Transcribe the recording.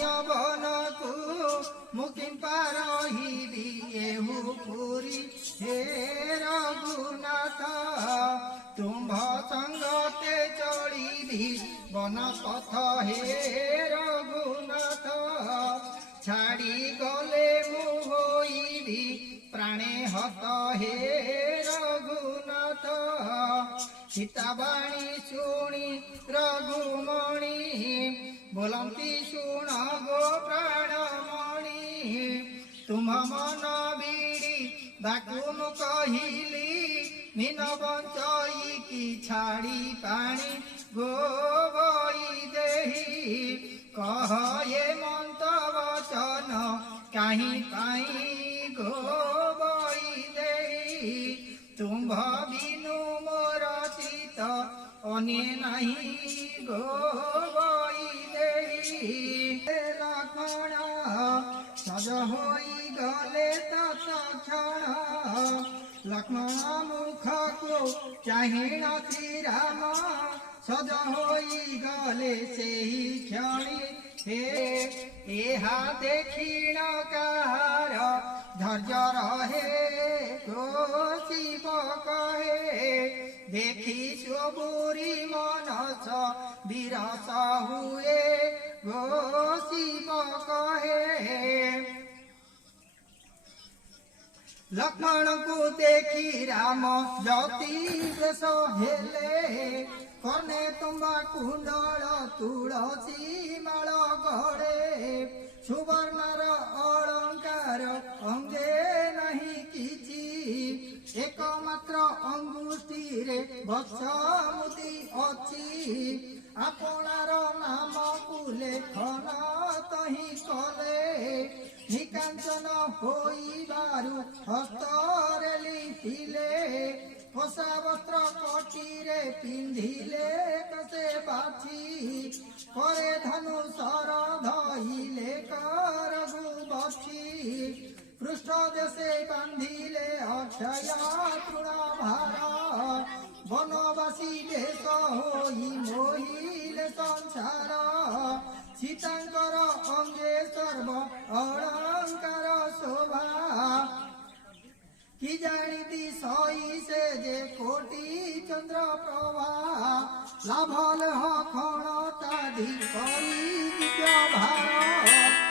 धन्य बनकु मुकिम पारहिबी एहु पुरी हे रघुनाथ तुम्भ संगते चढ़ी वन पथ हे रघुनाथ छाड़ी गले मु होइबी प्राणे हत हे रघुनाथ सीताबाणी शुणी रघुमणि बोलंती शुण गो प्राणमणि तुम मन बीड़ी बाकुम कहिली मीन बंचई की छाड़ी पानी गोबई देही कह ये मंत वचन कहीं पाई गोबई देही तुम्भ बिनु मोर चित अने नहीं गोबई देही लक्षण सज होई गले तत्क्षण लक्ष्मण मुख को चाहिन श्री राम सज होई गले से ही क्षणी हे एहा देखिण कहार धैर्य रहे गो शिव कहे देखी सबुरी मनस विरस हुए गो शिव कहे लक्ष्मण को देखी राम ज्योति बेश हेले कने तुम्बा कुंडल तुलसी माल गड़े सुवर्णर अलंकार अंगे नहीं किछि एकमात्र अंगुष्ठी रे बत्समुदी अछि आपणार नाम कुले खन तही कले निकांचन होइबारु हस्तरे लिखिले कोसा वस्त्र कटीरे पिंधिले कसे बाछी करे धनुषर धइले करगु बछी पृष्ठ देशे बांधिले अक्षय तृणभार वनवासी देश होई मोहिले संसार सीतांकर अंगे सर्व अलंकार शोभा कि जानिती सई से जे कोटि चंद्र प्रभा लाभल खणता धी करी दिव्य भार